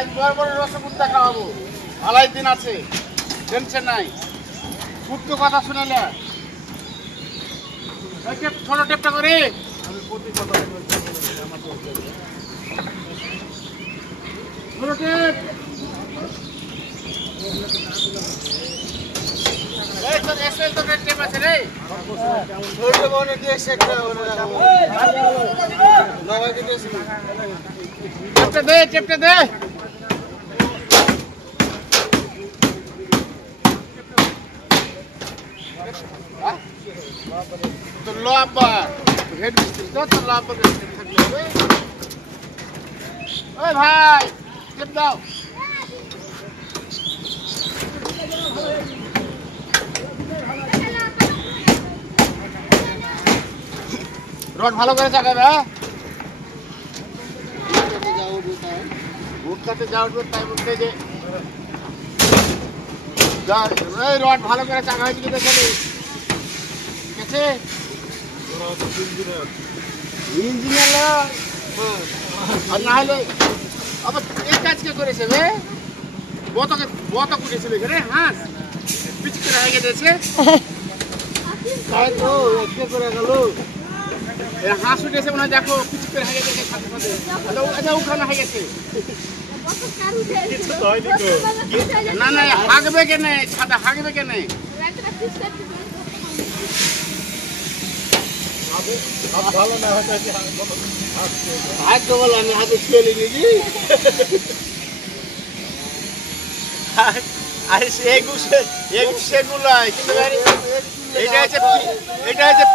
আজ বড় বড় রসগোল্লা খাওয়াবো, ভালাই দিন আছে, টেনশন নাই। খুব তো কথা শুনেলে ছোট টেপটা করে ছোট টেপ। টেপ আছে রে, টেপটা দে, টেপটা দে। তো লম্বা হেড মিস্ত্রি তো তোর লম্বা থাকলে ওই ভাই টেপ দাও। রড ভালো করে চাকাবে, হ্যাঁ ভোট খাতে যা উঠবে তাই বলতে যে রড ভালো করে চাকা হয়েছে কিন্তু দেখে ঠিক আছে। ইঞ্জিনিয়ার আর না হলে আবার এই কাজ কে করেছে রে? বত করেছিল এখানে হাঁস পিচ করে হয়ে গেছে, তাই তো কে করে গেল হাঁস উঠেছে মনে হয়, দেখো পিচ করে হয়ে গেছে সাথে সাথে। আচ্ছা ওখানে হয়ে গেছে না না হাঁকবে কেনে ছাদা হাঁকবে কেনে? ভালো না হাত বল আমি হাতে ছুঁয়ে লেগেছি। আরে সেগুলাই কিন্তু এটা হচ্ছে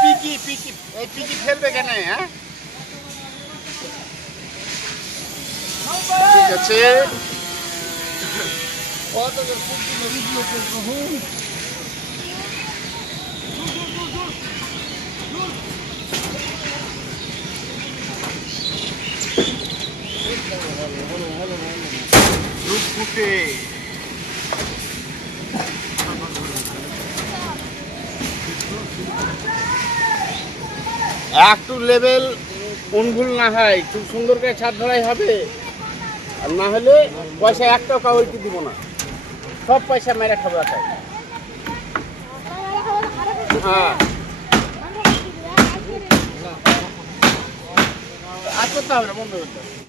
পিকি পিকি, এই পিকি ফেলবে কেন? হ্যাঁ ঠিক আছে। একটু লেভেল কোনগুল না হয় খুব সুন্দর করে ছাদ ঢালাই হবে, আর না হলে পয়সা একটাও কাউকে দিব না, সব পয়সা মেরে খাবো একাই। হ্যাঁ আর করতে হবে না, বন্ধ করতে হবে।